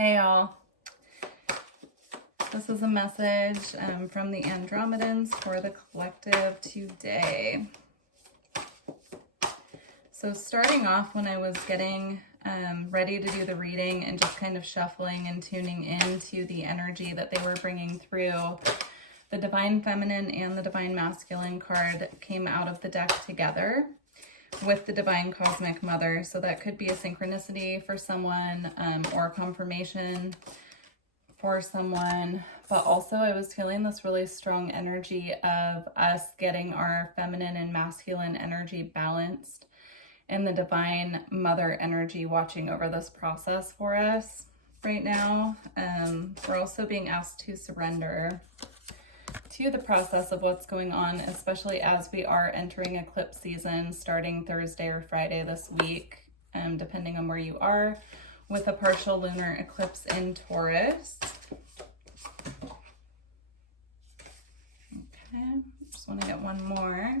Hey y'all, this is a message from the Andromedans for the collective today. So starting off, when I was getting ready to do the reading and just kind of shuffling and tuning into the energy that they were bringing through, the Divine Feminine and the Divine Masculine card came out of the deck together with the Divine Cosmic Mother. So that could be a synchronicity for someone or confirmation for someone. But also I was feeling this really strong energy of us getting our feminine and masculine energy balanced, and the Divine Mother energy watching over this process for us right now. We're also being asked to surrender to the process of what's going on, especially as we are entering eclipse season starting Thursday or Friday this week, depending on where you are, with a partial lunar eclipse in Taurus. Okay, just want to get one more.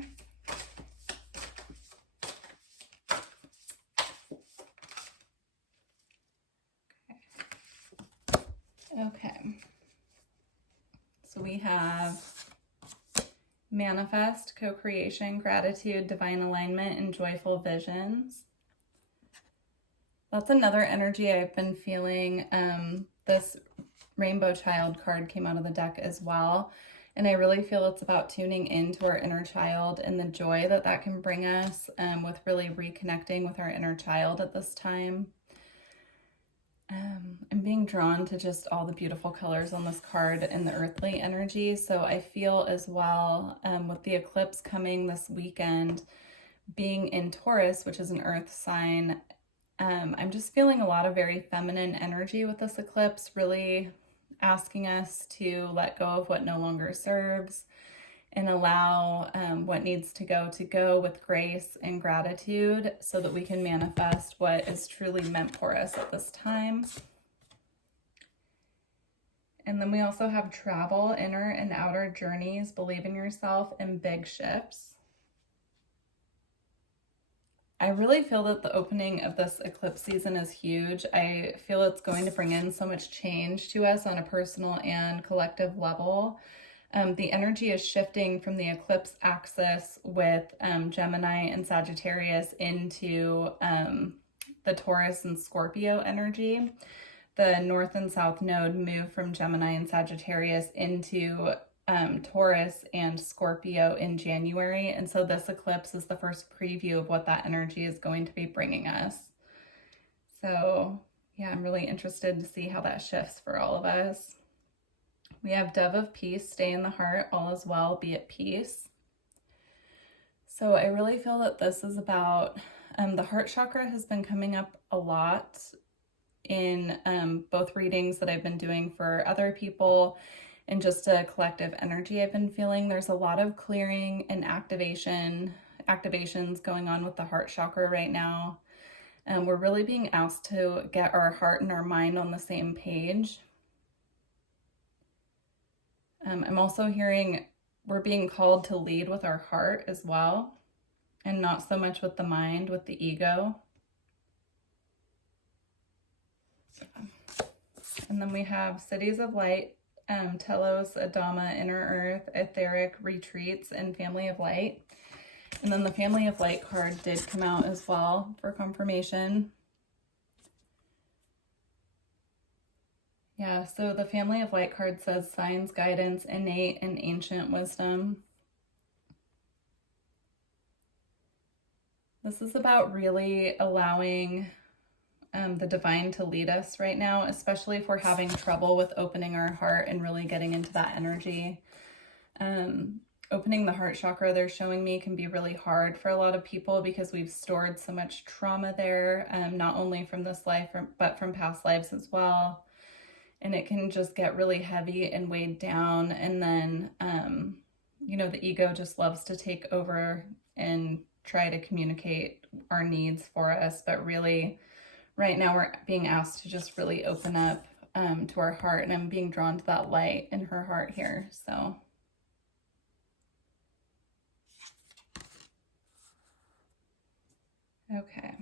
Okay. So we have manifest, co-creation, gratitude, divine alignment, and joyful visions. That's another energy I've been feeling. This Rainbow Child card came out of the deck as well. And I really feel it's about tuning into our inner child and the joy that that can bring us with really reconnecting with our inner child at this time. I'm being drawn to just all the beautiful colors on this card and the earthly energy. So I feel as well with the eclipse coming this weekend, being in Taurus, which is an earth sign, I'm just feeling a lot of very feminine energy with this eclipse, really asking us to let go of what no longer serves and allow what needs to go with grace and gratitude so that we can manifest what is truly meant for us at this time. And then we also have travel, inner and outer journeys, believe in yourself, and big shifts. I really feel that the opening of this eclipse season is huge. I feel it's going to bring in so much change to us on a personal and collective level. The energy is shifting from the eclipse axis with Gemini and Sagittarius into the Taurus and Scorpio energy. The North and South node move from Gemini and Sagittarius into Taurus and Scorpio in January. And so this eclipse is the first preview of what that energy is going to be bringing us. So yeah, I'm really interested to see how that shifts for all of us. We have Dove of Peace, stay in the heart, all is well, be at peace. So I really feel that this is about, the heart chakra has been coming up a lot in both readings that I've been doing for other people and just a collective energy I've been feeling. There's a lot of clearing and activations going on with the heart chakra right now. We're really being asked to get our heart and our mind on the same page. I'm also hearing we're being called to lead with our heart as well, and not so much with the mind, with the ego. And then we have Cities of Light, Telos, Adama, Inner Earth, Etheric, Retreats, and Family of Light. And then the Family of Light card did come out as well for confirmation. Yeah, so the Family of Light card says signs, guidance, innate, and ancient wisdom. This is about really allowing the divine to lead us right now, especially if we're having trouble with opening our heart and really getting into that energy. Opening the heart chakra, they're showing me, can be really hard for a lot of people because we've stored so much trauma there, not only from this life, but from past lives as well. And it can just get really heavy and weighed down. And then, the ego just loves to take over and try to communicate our needs for us. But really, right now we're being asked to just really open up to our heart. And I'm being drawn to that light in her heart here. So okay.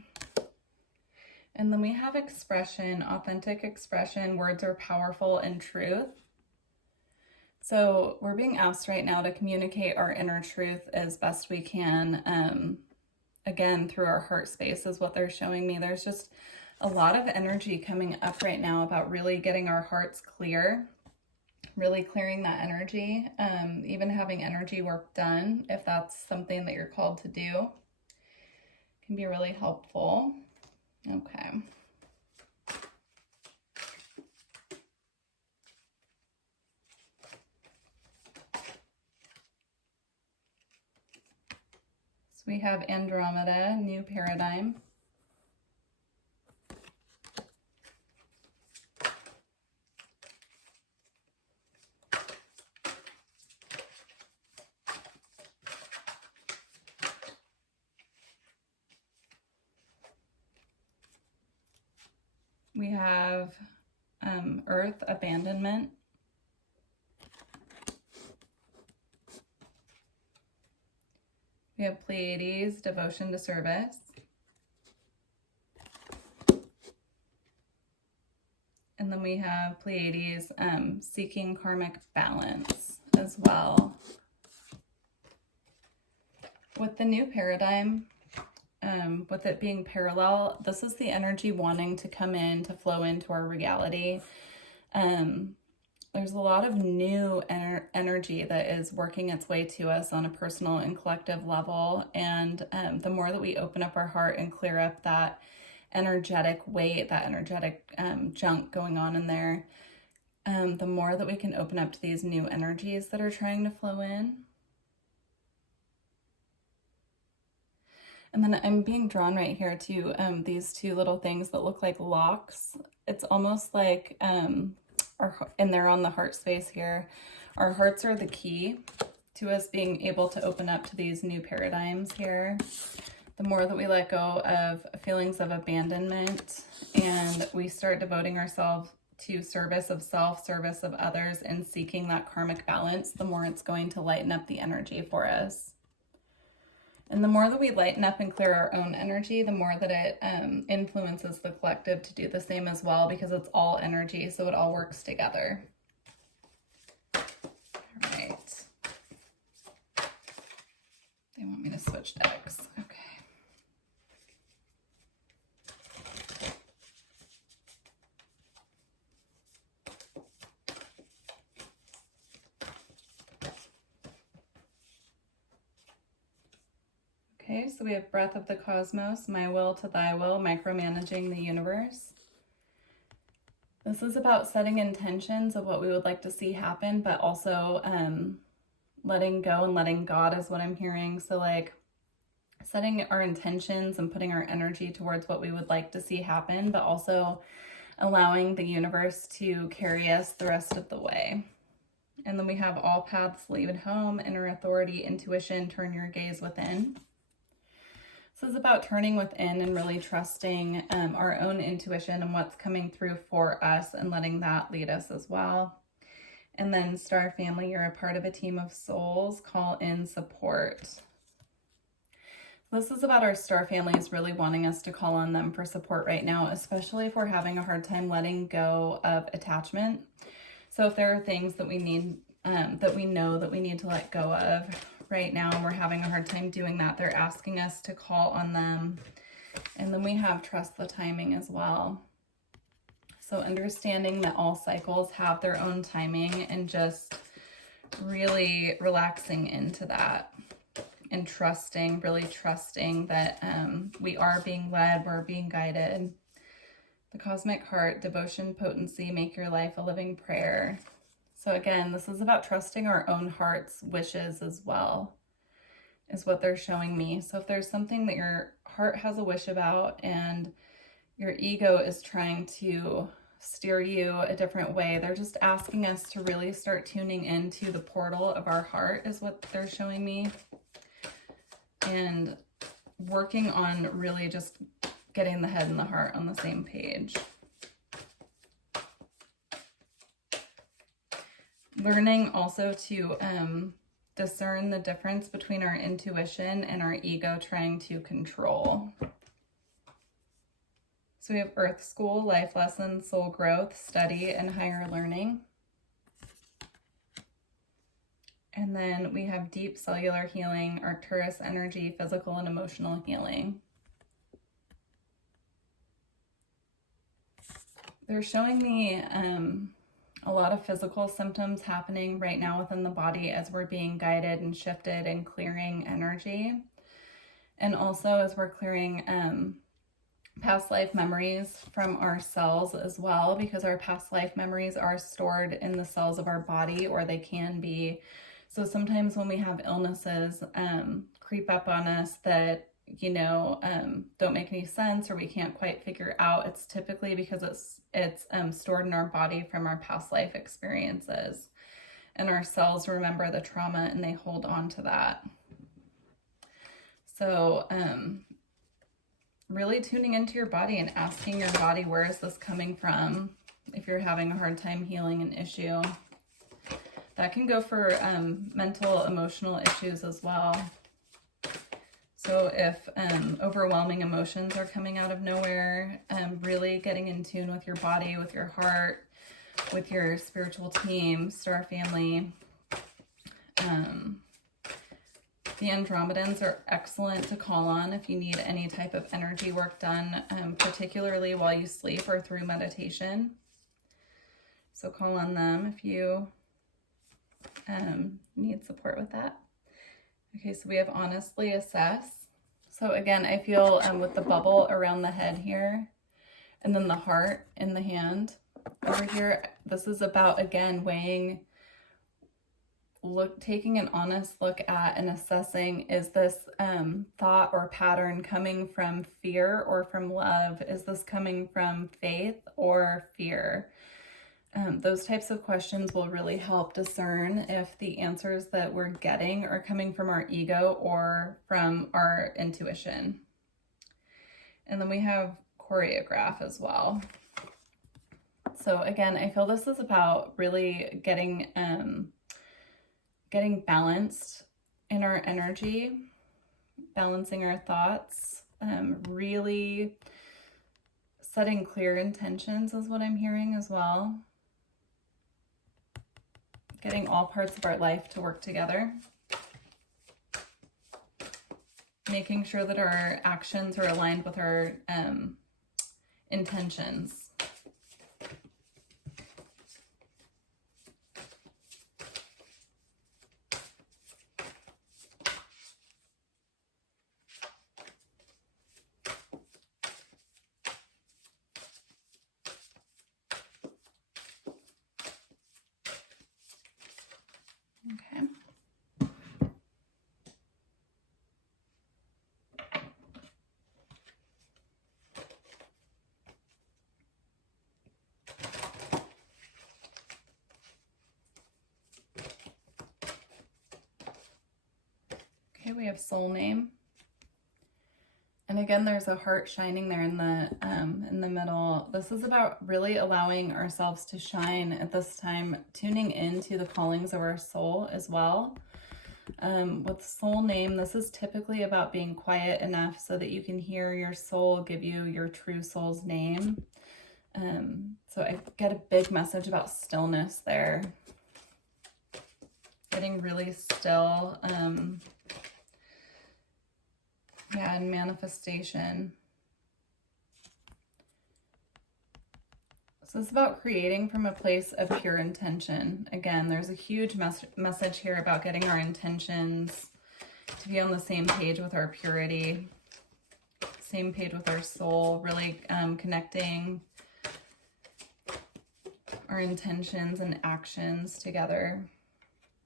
And then we have expression, authentic expression. Words are powerful and truth. So we're being asked right now to communicate our inner truth as best we can. Again, through our heart space is what they're showing me. There's just a lot of energy coming up right now about really getting our hearts clear, really clearing that energy, even having energy work done, if that's something that you're called to do, can be really helpful. Okay. So we have Andromeda, new paradigm. We have Earth, abandonment. We have Pleiades, devotion to service. And then we have Pleiades, seeking karmic balance as well. With the new paradigm, with it being parallel, this is the energy wanting to come in, to flow into our reality. There's a lot of new energy that is working its way to us on a personal and collective level. And the more that we open up our heart and clear up that energetic weight, that energetic junk going on in there, the more that we can open up to these new energies that are trying to flow in. And then I'm being drawn right here to these two little things that look like locks. It's almost like, and they're on the heart space here. Our hearts are the key to us being able to open up to these new paradigms here. The more that we let go of feelings of abandonment and we start devoting ourselves to service of self, service of others, and seeking that karmic balance, the more it's going to lighten up the energy for us. And the more that we lighten up and clear our own energy, the more that it influences the collective to do the same as well, because it's all energy, so it all works together. All right. They want me to switch decks. Okay. Okay, so we have breath of the cosmos, my will to thy will, micromanaging the universe. This is about setting intentions of what we would like to see happen, but also letting go and letting God is what I'm hearing. So like setting our intentions and putting our energy towards what we would like to see happen, but also allowing the universe to carry us the rest of the way. And then we have all paths lead home, inner authority, intuition, turn your gaze within. This is about turning within and really trusting our own intuition and what's coming through for us and letting that lead us as well. And then Star Family, you're a part of a team of souls, call in support. This is about our star families really wanting us to call on them for support right now, especially if we're having a hard time letting go of attachment. So if there are things that we need, that we know that we need to let go of right now, and we're having a hard time doing that, they're asking us to call on them. And then we have trust the timing as well. So understanding that all cycles have their own timing and just really relaxing into that and trusting, really trusting that we are being led, we're being guided. The cosmic heart, devotion, potency, make your life a living prayer. So again, this is about trusting our own heart's wishes as well, is what they're showing me. So if there's something that your heart has a wish about and your ego is trying to steer you a different way, they're just asking us to really start tuning into the portal of our heart is what they're showing me. And working on really just getting the head and the heart on the same page. Learning also to discern the difference between our intuition and our ego trying to control. So we have Earth School, Life Lessons, Soul Growth, Study, and Higher Learning. And then we have Deep Cellular Healing, Arcturus Energy, Physical and Emotional Healing. They're showing me a lot of physical symptoms happening right now within the body as we're being guided and shifted and clearing energy. And also as we're clearing past life memories from our cells as well, because our past life memories are stored in the cells of our body, or they can be. So sometimes when we have illnesses creep up on us that, you know, don't make any sense, or we can't quite figure out, it's typically because it's stored in our body from our past life experiences. And our cells remember the trauma and they hold on to that. So really tuning into your body and asking your body, where is this coming from? If you're having a hard time healing an issue. That can go for mental, emotional issues as well. So if overwhelming emotions are coming out of nowhere, really getting in tune with your body, with your heart, with your spiritual team, star family. The Andromedans are excellent to call on if you need any type of energy work done, particularly while you sleep or through meditation. So call on them if you need support with that. Okay, so we have Honestly Assess. So again, I feel with the bubble around the head here, and then the heart in the hand over here, this is about, again, weighing, taking an honest look at and assessing, is this thought or pattern coming from fear or from love? Is this coming from faith or fear? Those types of questions will really help discern if the answers that we're getting are coming from our ego or from our intuition. And then we have Choreograph as well. So again, I feel this is about really getting balanced in our energy, balancing our thoughts, really setting clear intentions is what I'm hearing as well. Getting all parts of our life to work together. Making sure that our actions are aligned with our intentions. Okay. Okay, we have Soul Name. And again, there's a heart shining there in the middle. This is about really allowing ourselves to shine at this time, tuning into the callings of our soul as well. With Soul Name, this is typically about being quiet enough so that you can hear your soul give you your true soul's name. So I get a big message about stillness there. Getting really still. Yeah, and manifestation. So it's about creating from a place of pure intention. Again, there's a huge message here about getting our intentions to be on the same page with our purity, same page with our soul, really connecting our intentions and actions together.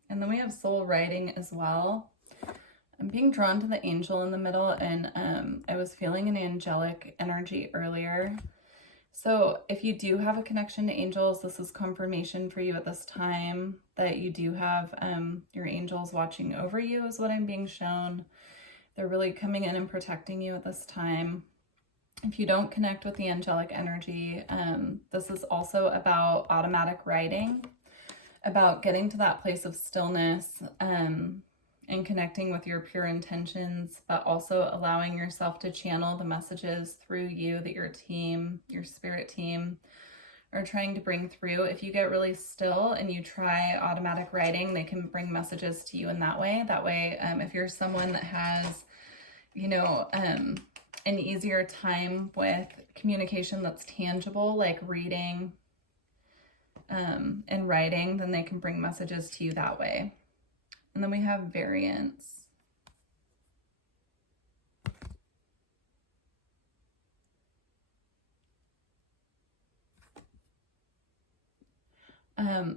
And then we have soul writing as well. I'm being drawn to the angel in the middle, and I was feeling an angelic energy earlier. So if you do have a connection to angels, this is confirmation for you at this time that you do have your angels watching over you, is what I'm being shown. They're really coming in and protecting you at this time. If you don't connect with the angelic energy, this is also about automatic writing, about getting to that place of stillness, and and connecting with your pure intentions, but also allowing yourself to channel the messages through you that your team, your spirit team, are trying to bring through. If you get really still and you try automatic writing, they can bring messages to you in that way. That way, if you're someone that has, you know, an easier time with communication that's tangible, like reading and writing, then they can bring messages to you that way. And then we have variants.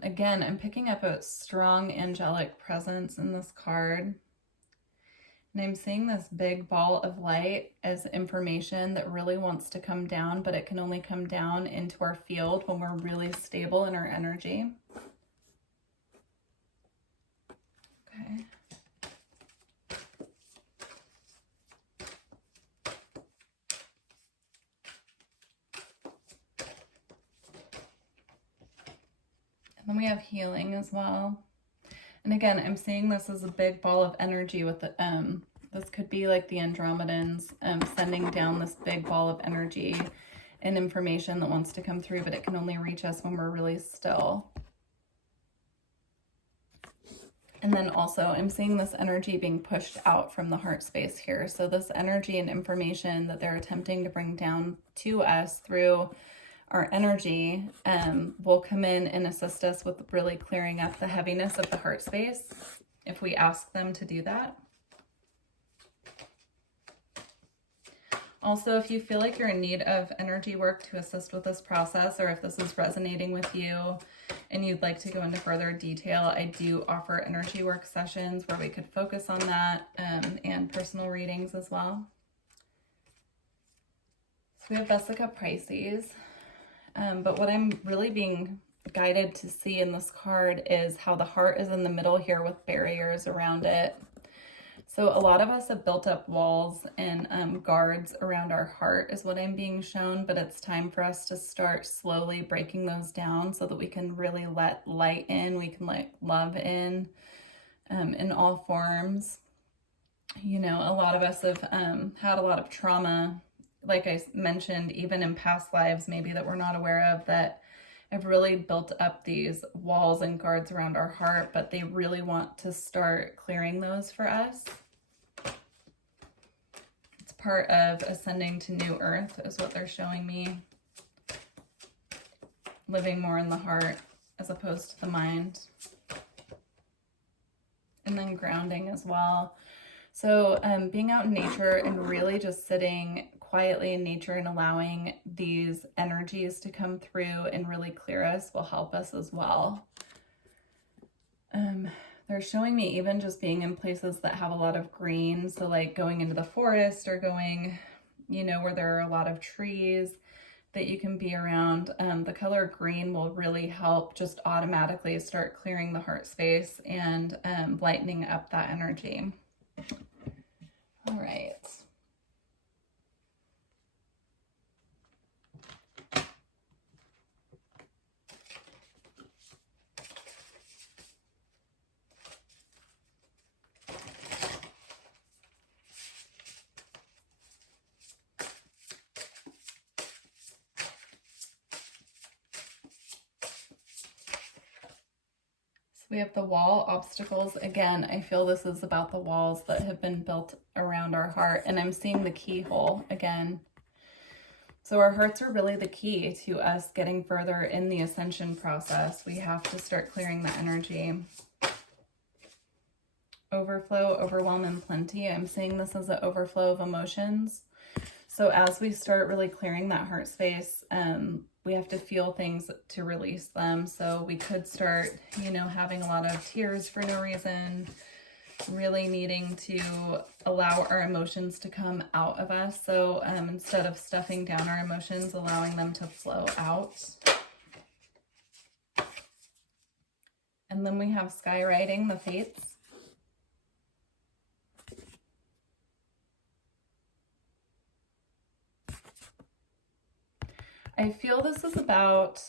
Again, I'm picking up a strong angelic presence in this card. And I'm seeing this big ball of light as information that really wants to come down, but it can only come down into our field when we're really stable in our energy. Okay. And then we have healing as well. And again, I'm seeing this as a big ball of energy with the, this could be like the Andromedans sending down this big ball of energy and information that wants to come through, but it can only reach us when we're really still. And then also I'm seeing this energy being pushed out from the heart space here. So this energy and information that they're attempting to bring down to us through our energy will come in and assist us with really clearing up the heaviness of the heart space if we ask them to do that. Also, if you feel like you're in need of energy work to assist with this process, or if this is resonating with you and you'd like to go into further detail, I do offer energy work sessions where we could focus on that and personal readings as well. So we have Vesica Pisces. But what I'm really being guided to see in this card is how the heart is in the middle here with barriers around it. So a lot of us have built up walls and guards around our heart is what I'm being shown, but it's time for us to start slowly breaking those down so that we can really let light in, we can let love in all forms. You know, a lot of us have had a lot of trauma, like I mentioned, even in past lives, maybe that we're not aware of, that have really built up these walls and guards around our heart, but they really want to start clearing those for us. It's part of ascending to new earth is what they're showing me. Living more in the heart as opposed to the mind. And then grounding as well. So being out in nature and really just sitting quietly in nature and allowing these energies to come through and really clear us will help us as well. They're showing me even just being in places that have a lot of green. So like going into the forest or going, you know, where there are a lot of trees that you can be around. The color green will really help just automatically start clearing the heart space and lightening up that energy. All right. We have the wall obstacles. Again, I feel this is about the walls that have been built around our heart, and I'm seeing the keyhole again. So our hearts are really the key to us getting further in the ascension process. We have to start clearing the energy. Overflow, overwhelm, and plenty. I'm seeing this as an overflow of emotions. So as we start really clearing that heart space, we have to feel things to release them. So we could start, you know, having a lot of tears for no reason, really needing to allow our emotions to come out of us. So instead of stuffing down our emotions, allowing them to flow out. And then we have skywriting, the fates. I feel this is about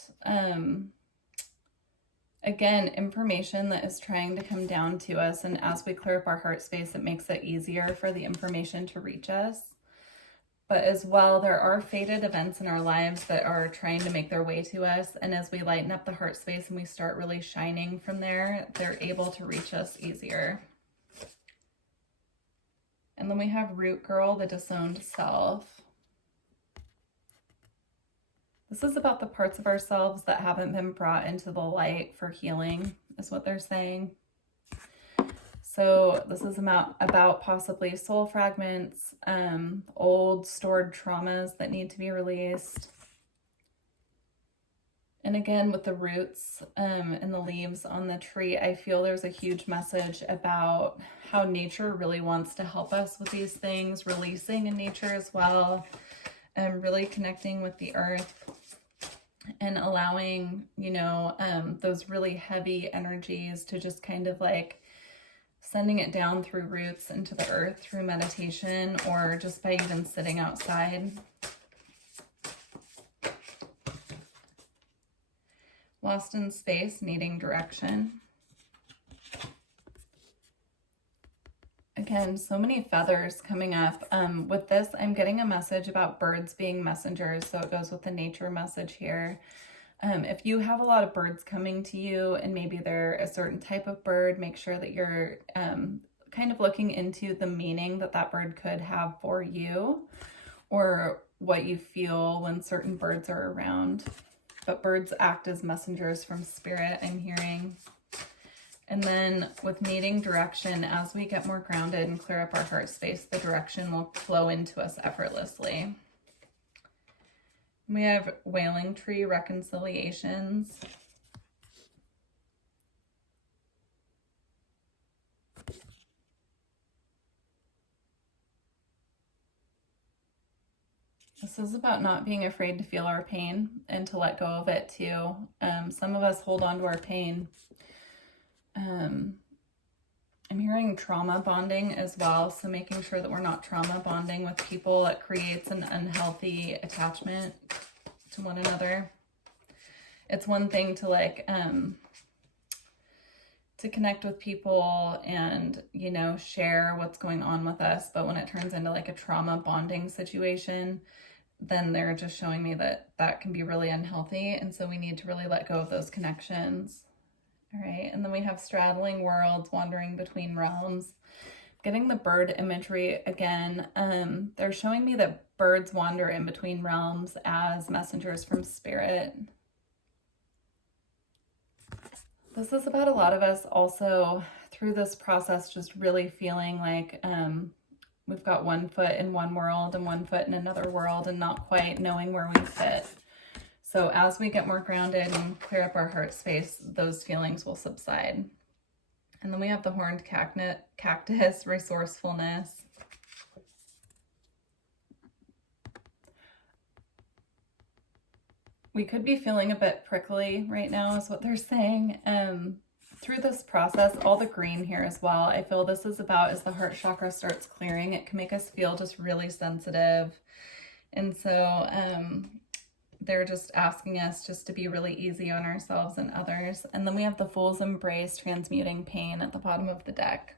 Again, information that is trying to come down to us, and as we clear up our heart space, it makes it easier for the information to reach us. But as well, there are fated events in our lives that are trying to make their way to us, and as we lighten up the heart space and we start really shining from there, they're able to reach us easier. And then we have Root Girl, the disowned self. This is about the parts of ourselves that haven't been brought into the light for healing, is what they're saying. So this is about possibly soul fragments, old stored traumas that need to be released. And again, with the roots and the leaves on the tree, I feel there's a huge message about how nature really wants to help us with these things, releasing in nature as well, and really connecting with the earth and allowing, you know, those really heavy energies to just kind of like sending it down through roots into the earth through meditation or just by even sitting outside. Lost in space, needing direction. Again, so many feathers coming up. With this, I'm getting a message about birds being messengers, so it goes with the nature message here. If you have a lot of birds coming to you and maybe they're a certain type of bird, make sure that you're kind of looking into the meaning that that bird could have for you or what you feel when certain birds are around. But birds act as messengers from spirit, I'm hearing. And then with needing direction, as we get more grounded and clear up our heart space, the direction will flow into us effortlessly. We have Wailing Tree reconciliations. This is about not being afraid to feel our pain and to let go of it too. Some of us hold on to our pain. I'm hearing trauma bonding as well, so making sure that we're not trauma bonding with people. It creates an unhealthy attachment to one another. It's one thing to like to connect with people and, you know, share what's going on with us, but when it turns into like a trauma bonding situation, then they're just showing me that that can be really unhealthy, and so we need to really let go of those connections. All right, and then we have straddling worlds, wandering between realms. Getting the bird imagery again. They're showing me that birds wander in between realms as messengers from spirit. This is about a lot of us also through this process just really feeling like we've got one foot in one world and one foot in another world and not quite knowing where we fit. So as we get more grounded and clear up our heart space, those feelings will subside. And then we have the horned cactus, resourcefulness. We could be feeling a bit prickly right now is what they're saying. Through this process, all the green here as well, I feel this is about as the heart chakra starts clearing, it can make us feel just really sensitive. And so they're just asking us just to be really easy on ourselves and others. And then we have the Fool's Embrace, transmuting pain at the bottom of the deck.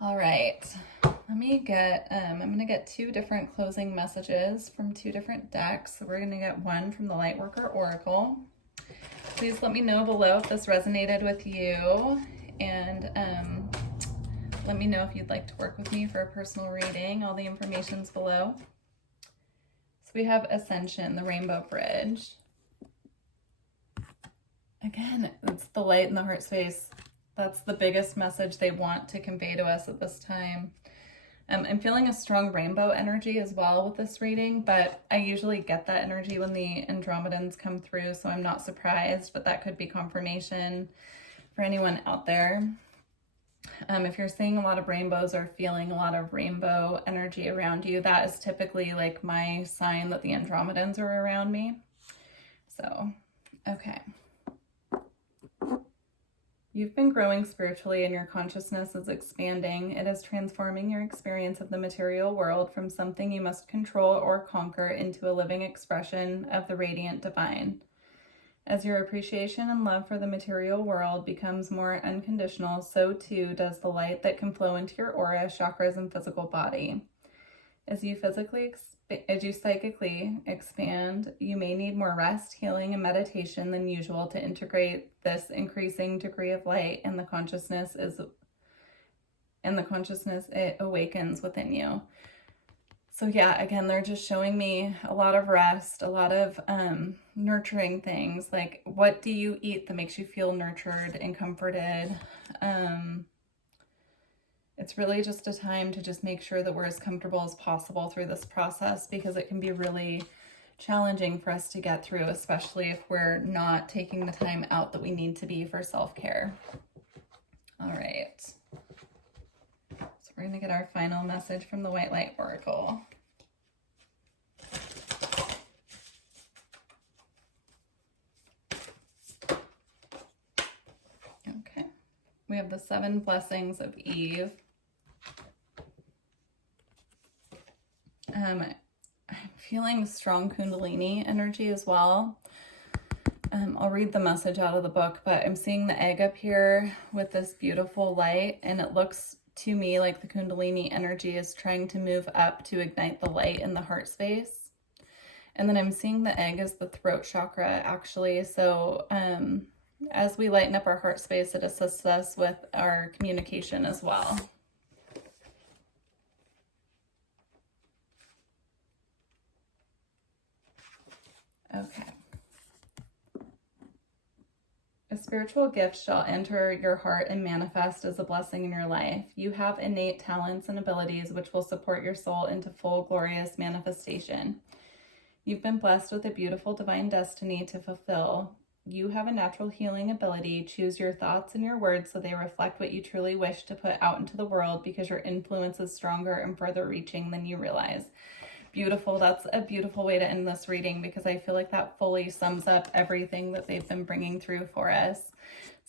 All right, let me get, I'm going to get two different closing messages from two different decks. So we're going to get one from the Lightworker Oracle. Please let me know below if this resonated with you, and let me know if you'd like to work with me for a personal reading. All the information's below. So we have Ascension, the Rainbow Bridge. Again, it's the light in the heart space. That's the biggest message they want to convey to us at this time. I'm feeling a strong rainbow energy as well with this reading, but I usually get that energy when the Andromedans come through, so I'm not surprised, but that could be confirmation for anyone out there. If you're seeing a lot of rainbows or feeling a lot of rainbow energy around you, that is typically like my sign that the Andromedans are around me. So, okay. You've been growing spiritually and your consciousness is expanding. It is transforming your experience of the material world from something you must control or conquer into a living expression of the radiant divine. As your appreciation and love for the material world becomes more unconditional, so too does the light that can flow into your aura, chakras, and physical body. As you psychically expand, you may need more rest, healing, and meditation than usual to integrate this increasing degree of light, and the consciousness it awakens within you. So yeah, again, they're just showing me a lot of rest, a lot of nurturing things. Like, what do you eat that makes you feel nurtured and comforted? It's really just a time to just make sure that we're as comfortable as possible through this process, because it can be really challenging for us to get through, especially if we're not taking the time out that we need to be for self-care. All right. So we're going to get our final message from the White Light Oracle. Okay. We have the 7 blessings of Eve. I'm feeling strong Kundalini energy as well. I'll read the message out of the book, but I'm seeing the egg up here with this beautiful light, and it looks to me like the Kundalini energy is trying to move up to ignite the light in the heart space. And then I'm seeing the egg as the throat chakra, actually. So as we lighten up our heart space, it assists us with our communication as well. Okay. A spiritual gift shall enter your heart and manifest as a blessing in your life. You have innate talents and abilities which will support your soul into full, glorious manifestation. You've been blessed with a beautiful divine destiny to fulfill. You have a natural healing ability. Choose your thoughts and your words so they reflect what you truly wish to put out into the world, because your influence is stronger and further reaching than you realize. Beautiful. That's a beautiful way to end this reading, because I feel like that fully sums up everything that they've been bringing through for us.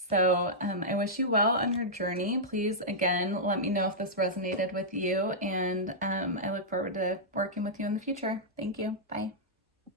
So I wish you well on your journey. Please, again, let me know if this resonated with you, and I look forward to working with you in the future. Thank you. Bye.